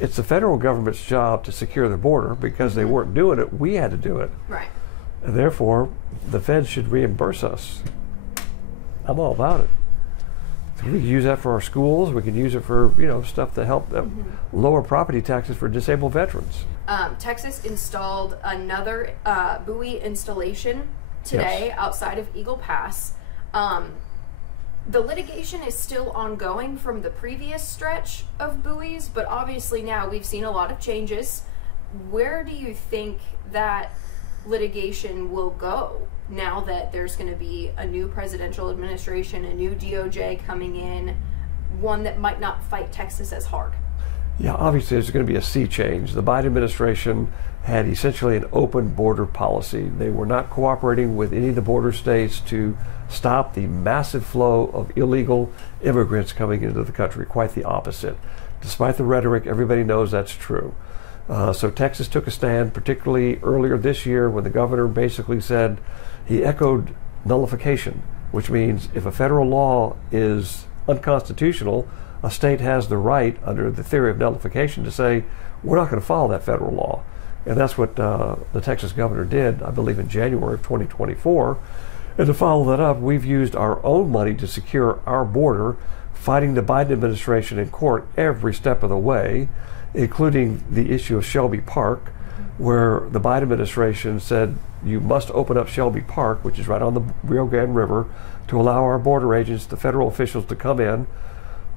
It's the federal government's job to secure the border. Because they weren't doing it, we had to do it. Right. And therefore, the feds should reimburse us. I'm all about it. So we could use that for our schools. We could use it for, stuff to help lower property taxes for disabled veterans. Texas installed another buoy installation today outside of Eagle Pass. The litigation is still ongoing from the previous stretch of buoys, but obviously now we've seen a lot of changes. Where do you think that litigation will go now that there's going to be a new presidential administration, a new DOJ coming in, one that might not fight Texas as hard? Yeah, obviously there's going to be a sea change. The Biden administration had essentially an open border policy. They were not cooperating with any of the border states to stop the massive flow of illegal immigrants coming into the country. Quite the opposite. Despite the rhetoric, everybody knows that's true. So Texas took a stand, particularly earlier this year when the governor basically said, he echoed nullification, which means if a federal law is unconstitutional, a state has the right, under the theory of nullification, to say, we're not going to follow that federal law. And that's what the Texas governor did, I believe, in January of 2024. And to follow that up, we've used our own money to secure our border, fighting the Biden administration in court every step of the way, including the issue of Shelby Park, where the Biden administration said, you must open up Shelby Park, which is right on the Rio Grande River, to allow our border agents, the federal officials, to come in.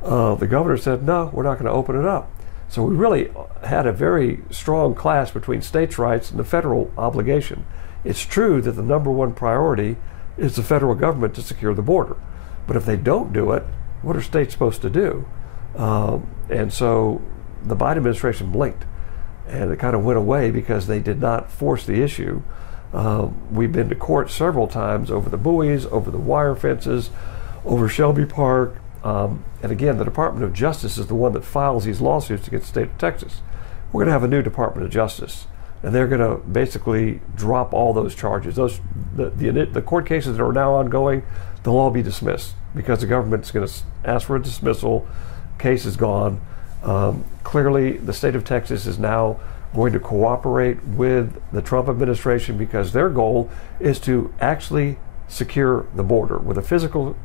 The governor said, no, we're not going to open it up. So we really had a very strong clash between states' rights and the federal obligation. It's true that the number one priority is the federal government to secure the border. But if they don't do it, what are states supposed to do? And so the Biden administration blinked, and it kind of went away because they did not force the issue. We've been to court several times over the buoys, over the wire fences, over Shelby Park. And again, the Department of Justice is the one that files these lawsuits against the state of Texas. We're going to have a new Department of Justice, and they're going to basically drop all those charges. The court cases that are now ongoing, they'll all be dismissed because the government's going to ask for a dismissal. Case is gone. Clearly, the state of Texas is now going to cooperate with the Trump administration because their goal is to actually secure the border with a physical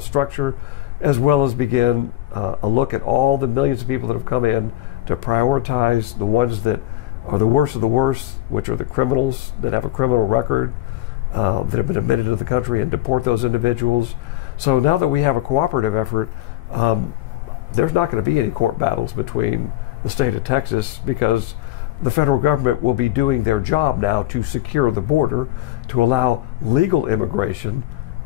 structure, as well as begin a look at all the millions of people that have come in, to prioritize the ones that are the worst of the worst, which are the criminals that have a criminal record, that have been admitted to the country, and deport those individuals. So now that we have a cooperative effort, there's not going to be any court battles between the state of Texas, because the federal government will be doing their job now to secure the border, to allow legal immigration.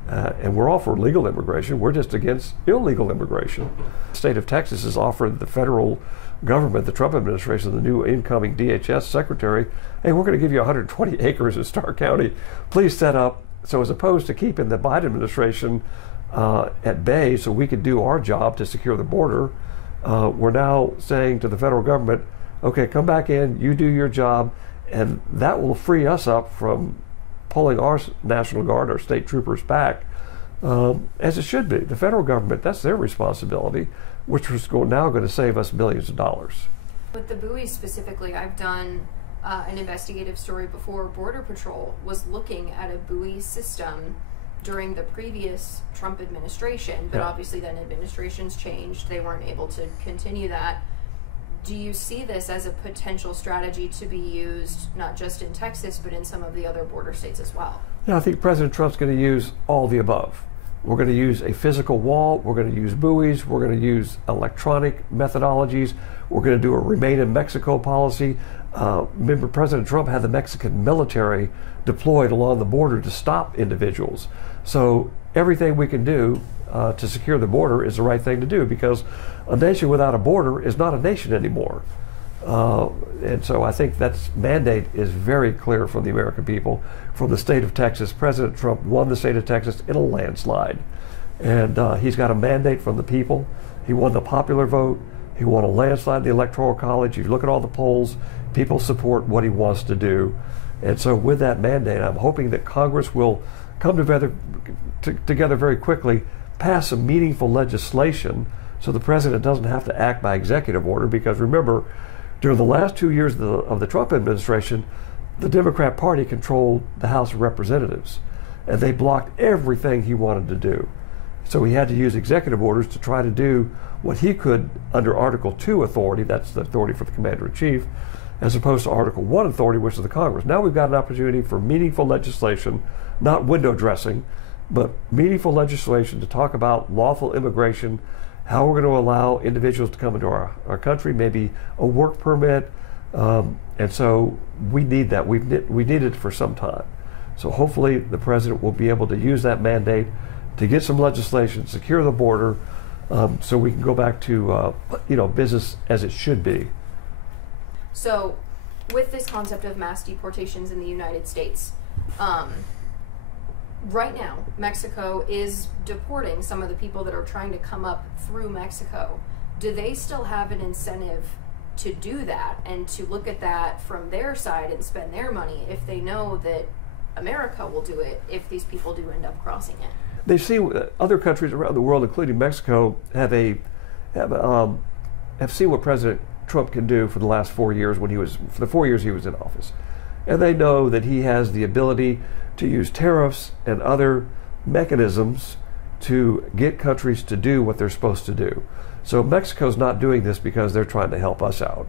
And we're all for legal immigration. We're just against illegal immigration. The state of Texas has offered the federal government, the Trump administration, the new incoming DHS secretary, hey, we're going to give you 120 acres in Starr County. Please set up. So as opposed to keeping the Biden administration at bay so we could do our job to secure the border, we're now saying to the federal government, okay, come back in, you do your job, and that will free us up from pulling our National Guard, our state troopers back, as it should be. The federal government, that's their responsibility, which is now going to save us billions of dollars. With the buoys specifically, I've done an investigative story before. Border Patrol was looking at a buoy system during the previous Trump administration, but obviously then administrations changed. They weren't able to continue that. Do you see this as a potential strategy to be used not just in Texas, but in some of the other border states as well? Yeah, I think President Trump's going to use all the above. We're going to use a physical wall. We're going to use buoys. We're going to use electronic methodologies. We're going to do a Remain in Mexico policy. Remember, President Trump had the Mexican military deployed along the border to stop individuals. So everything we can do to secure the border is the right thing to do, because a nation without a border is not a nation anymore. And so I think that mandate is very clear from the American people. From the state of Texas, President Trump won the state of Texas in a landslide. And he's got a mandate from the people. He won the popular vote. He won a landslide in the Electoral College. You look at all the polls, people support what he wants to do. And so with that mandate, I'm hoping that Congress will come together very quickly, pass some meaningful legislation so the president doesn't have to act by executive order, because remember, during the last 2 years of the Trump administration, the Democrat Party controlled the House of Representatives, and they blocked everything he wanted to do. So he had to use executive orders to try to do what he could under Article 2 authority, that's the authority for the Commander-in-Chief, as opposed to Article 1 authority, which is the Congress. Now we've got an opportunity for meaningful legislation, not window dressing, but meaningful legislation to talk about lawful immigration, how we're going to allow individuals to come into our country, maybe a work permit, and so we need that. We need it for some time. So hopefully the president will be able to use that mandate to get some legislation, secure the border, so we can go back to business as it should be. So, with this concept of mass deportations in the United States, right now, Mexico is deporting some of the people that are trying to come up through Mexico. Do they still have an incentive to do that and to look at that from their side and spend their money if they know that America will do it if these people do end up crossing it? They see other countries around the world, including Mexico, have seen what President Trump can do for the last 4 years for the 4 years he was in office. And they know that he has the ability to use tariffs and other mechanisms to get countries to do what they're supposed to do. So Mexico's not doing this because they're trying to help us out.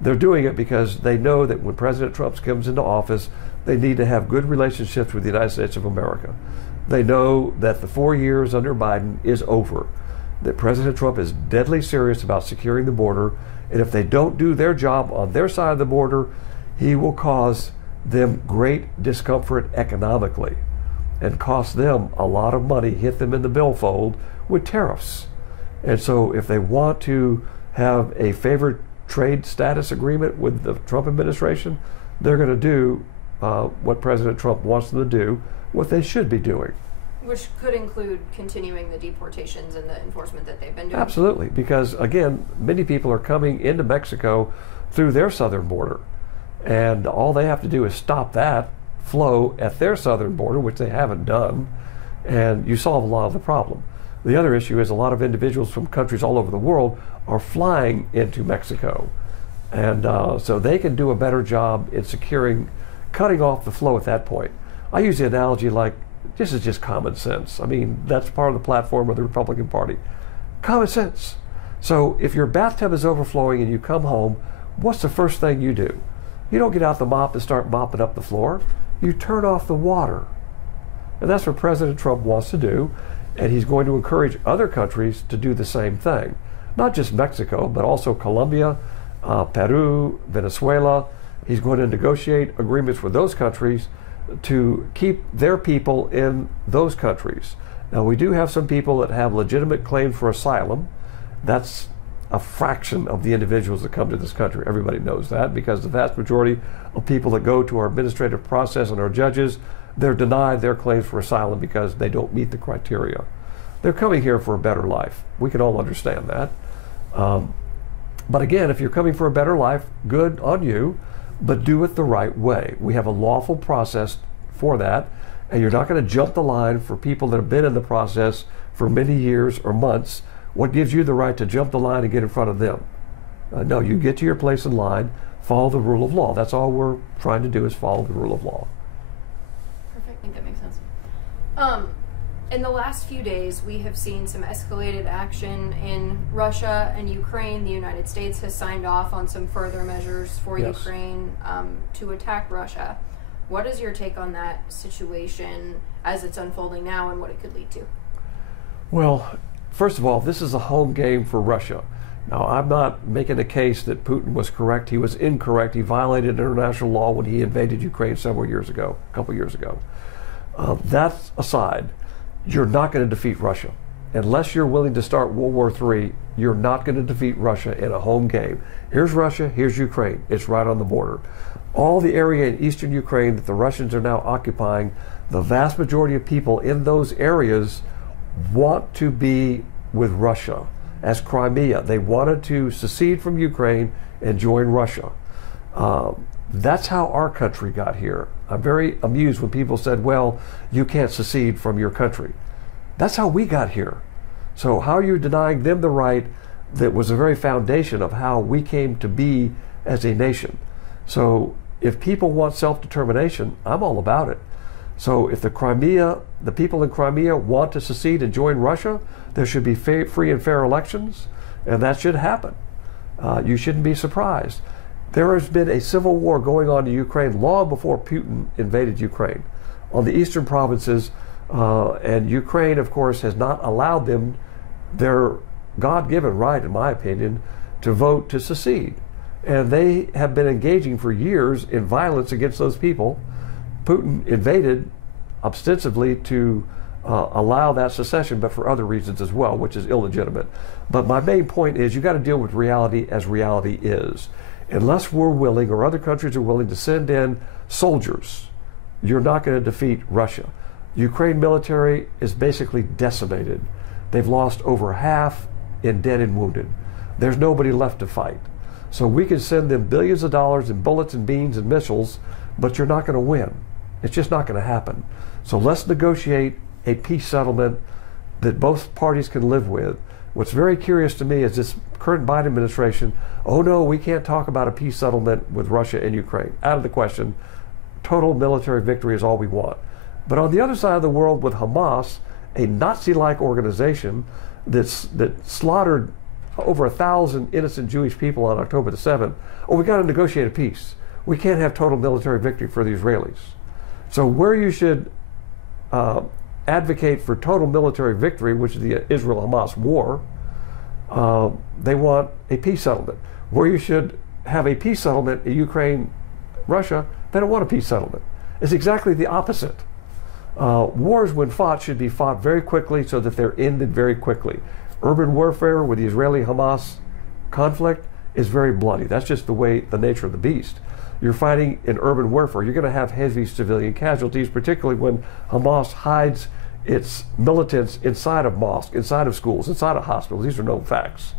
They're doing it because they know that when President Trump comes into office, they need to have good relationships with the United States of America. They know that the 4 years under Biden is over, that President Trump is deadly serious about securing the border, and if they don't do their job on their side of the border, he will cause them great discomfort economically and cost them a lot of money, hit them in the billfold with tariffs. And so if they want to have a favored trade status agreement with the Trump administration, they're going to do what President Trump wants them to do, what they should be doing. Which could include continuing the deportations and the enforcement that they've been doing. Absolutely, because again, many people are coming into Mexico through their southern border, and all they have to do is stop that flow at their southern border, which they haven't done, and you solve a lot of the problem. The other issue is a lot of individuals from countries all over the world are flying into Mexico, and so they can do a better job in cutting off the flow at that point. I use the analogy like, this is just common sense. I mean, that's part of the platform of the Republican Party. Common sense. So if your bathtub is overflowing and you come home, what's the first thing you do? You don't get out the mop and start mopping up the floor. You turn off the water. And that's what President Trump wants to do, and he's going to encourage other countries to do the same thing. Not just Mexico, but also Colombia, Peru, Venezuela. He's going to negotiate agreements with those countries to keep their people in those countries. Now, we do have some people that have legitimate claims for asylum. That's a fraction of the individuals that come to this country. Everybody knows that, because the vast majority of people that go to our administrative process and our judges, they're denied their claims for asylum because they don't meet the criteria. They're coming here for a better life. We can all understand that. But again, if you're coming for a better life, good on you, but do it the right way. We have a lawful process for that, and you're not going to jump the line for people that have been in the process for many years or months. What gives you the right to jump the line and get in front of them? No, you get to your place in line, follow the rule of law. That's all we're trying to do, is follow the rule of law. Perfect. I think that makes sense. In the last few days, we have seen some escalated action in Russia and Ukraine. The United States has signed off on some further measures for Yes. Ukraine to attack Russia. What is your take on that situation as it's unfolding now and what it could lead to? Well, first of all, this is a home game for Russia. Now, I'm not making a case that Putin was correct. He was incorrect. He violated international law when he invaded Ukraine a couple years ago. That aside, you're not going to defeat Russia. Unless you're willing to start World War III, you're not going to defeat Russia in a home game. Here's Russia, here's Ukraine. It's right on the border. All the area in eastern Ukraine that the Russians are now occupying, the vast majority of people in those areas want to be with Russia. As Crimea, they wanted to secede from Ukraine and join Russia. That's how our country got here. I'm very amused when people said, well, you can't secede from your country. That's how we got here. So how are you denying them the right that was the very foundation of how we came to be as a nation? So if people want self-determination, I'm all about it. So if the people in Crimea want to secede and join Russia, there should be free and fair elections, and that should happen. You shouldn't be surprised. There has been a civil war going on in Ukraine long before Putin invaded Ukraine on the eastern provinces, and Ukraine, of course, has not allowed them their God-given right, in my opinion, to vote to secede. And they have been engaging for years in violence against those people. Putin invaded ostensibly to allow that secession, but for other reasons as well, which is illegitimate. But my main point is you got to deal with reality as reality is. Unless we're willing, or other countries are willing, to send in soldiers, you're not going to defeat Russia. Ukraine military is basically decimated. They've lost over half in dead and wounded. There's nobody left to fight. So we can send them billions of dollars in bullets and beans and missiles, but you're not going to win. It's just not going to happen. So let's negotiate a peace settlement that both parties can live with. What's very curious to me is this current Biden administration, oh no, we can't talk about a peace settlement with Russia and Ukraine. Out of the question. Total military victory is all we want. But on the other side of the world with Hamas, a Nazi-like organization that slaughtered over 1,000 innocent Jewish people on October the 7th, oh, we got to negotiate a peace. We can't have total military victory for the Israelis. So where you should advocate for total military victory, which is the Israel-Hamas war, they want a peace settlement. Where you should have a peace settlement in Ukraine-Russia, they don't want a peace settlement. It's exactly the opposite. Wars, when fought, should be fought very quickly so that they're ended very quickly. Urban warfare with the Israeli-Hamas conflict is very bloody. That's just the nature of the beast. You're fighting in urban warfare. You're going to have heavy civilian casualties, particularly when Hamas hides its militants inside of mosques, inside of schools, inside of hospitals. These are known facts.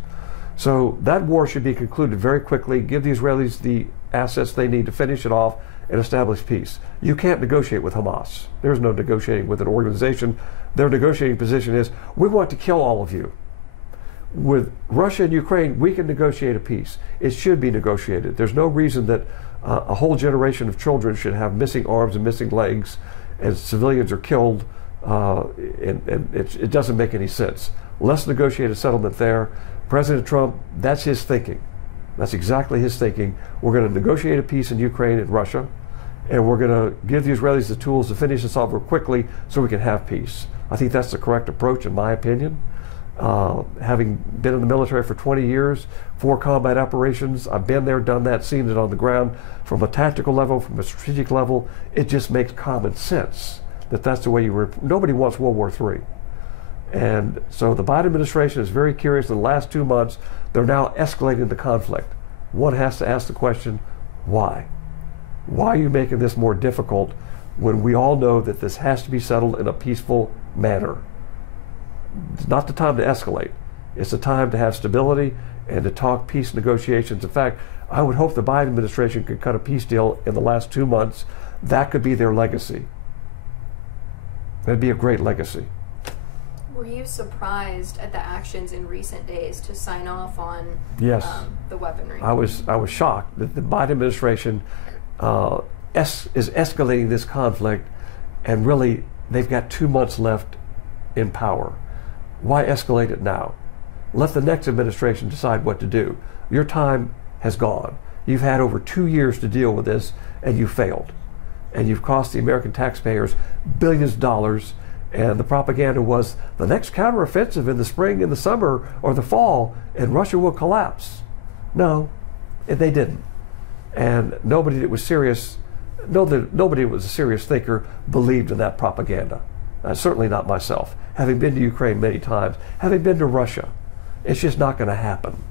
So that war should be concluded very quickly, give the Israelis the assets they need to finish it off and establish peace. You can't negotiate with Hamas. There's no negotiating with an organization. Their negotiating position is, we want to kill all of you. With Russia and Ukraine, we can negotiate a peace. It should be negotiated. There's no reason that a whole generation of children should have missing arms and missing legs, and civilians are killed, and it doesn't make any sense. Let's negotiate a settlement there. President Trump, that's his thinking. That's exactly his thinking. We're going to negotiate a peace in Ukraine and Russia, and we're going to give the Israelis the tools to finish this off quickly so we can have peace. I think that's the correct approach, in my opinion. Having been in the military for 20 years, 4 combat operations, I've been there, done that, seen it on the ground. From a tactical level, from a strategic level, it just makes common sense that that's the way nobody wants World War III. And so the Biden administration is very curious. In the last 2 months, they're now escalating the conflict. One has to ask the question, why? Why are you making this more difficult when we all know that this has to be settled in a peaceful manner? It's not the time to escalate. It's the time to have stability and to talk peace negotiations. In fact, I would hope the Biden administration could cut a peace deal in the last 2 months. That could be their legacy. That'd be a great legacy. Were you surprised at the actions in recent days to sign off on the weaponry? I was shocked that the Biden administration is escalating this conflict, and really they've got 2 months left in power. Why escalate it now? Let the next administration decide what to do. Your time has gone. You've had over 2 years to deal with this, and you failed. And you've cost the American taxpayers billions of dollars. And the propaganda was the next counteroffensive in the spring, in the summer, or the fall, and Russia will collapse. No, they didn't. And nobody that was serious, nobody that was a serious thinker believed in that propaganda. Certainly not myself. Having been to Ukraine many times, having been to Russia, it's just not going to happen.